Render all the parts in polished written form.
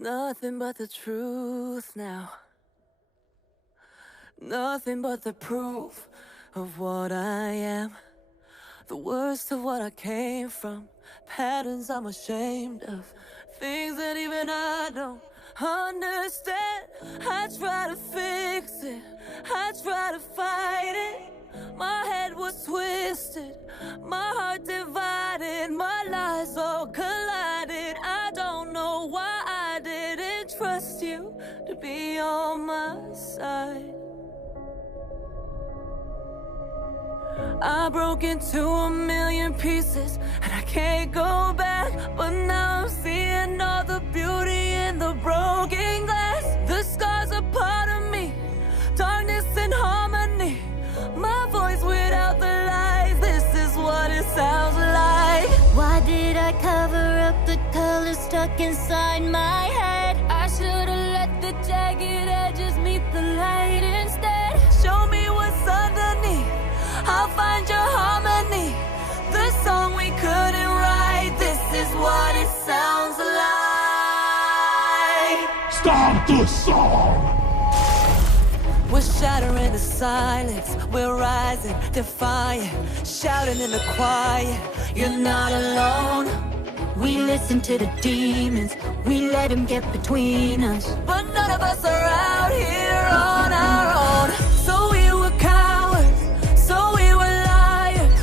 Nothing but the truth now. Nothing but the proof of what I am. The worst of what I came from. Patterns I'm ashamed of. Things that even I don't understand. I try to fix it, I try to fight it. My head was twisted, my heart divided, my lies all collided. I don't know why I didn't trust you to be on my side. I broke into a million pieces and I can't go back. But now I'm seeing all the beauty in the broken glass. The scars are part of me, darkness and harmony. My voice without the lies, this is what it sounds like. Why did I cover up the colors stuck inside my head? I should've let the jagged edges meet the light instead. Show me what's underneath, I'll find your harmony. The song we couldn't write, this is what it sounds like. Stop the song! We're shattering the silence, we're rising, defiant, shouting in the quiet. You're not alone. We listen to the demons, we let them get between us. But none of us are out here on our own. So we were cowards, so we were liars.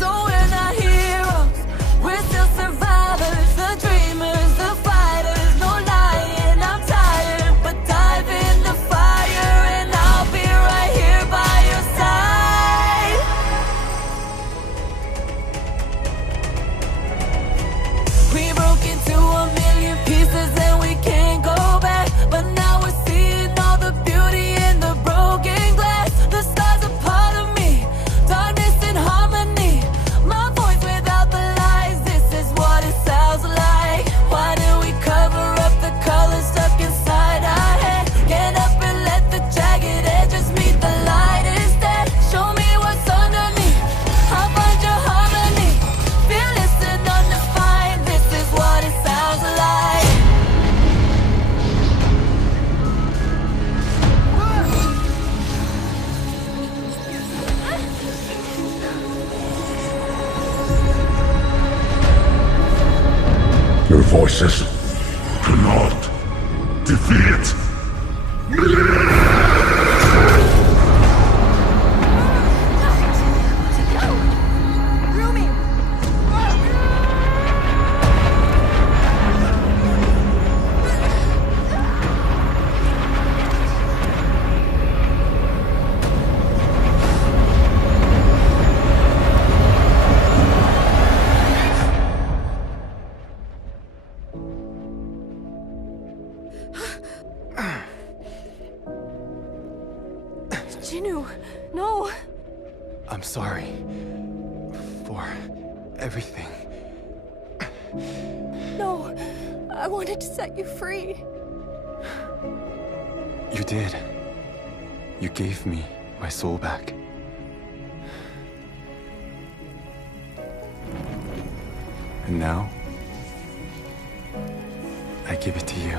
So we're not heroes, we're still survivors. The dreamers, the fighters, no lying, I'm tired. But dive in the fire and I'll be right here by your side. We broke into a million pieces and we can't go back. But now we're seeing all the beauty in the broken glass. The stars are part of me, darkness and harmony. My voice without the lies, this is what it sounds like. Why do we cover up the colors stuck inside our head? Get up and let the jagged edges meet the light instead. Show me what's underneath, I'll find your harmony. Fearless and undefined, this is what it sounds like. Your voices cannot defeat me. Jinu, no! I'm sorry for everything. No, I wanted to set you free. You did. You gave me my soul back. And now, I give it to you.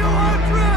you 100!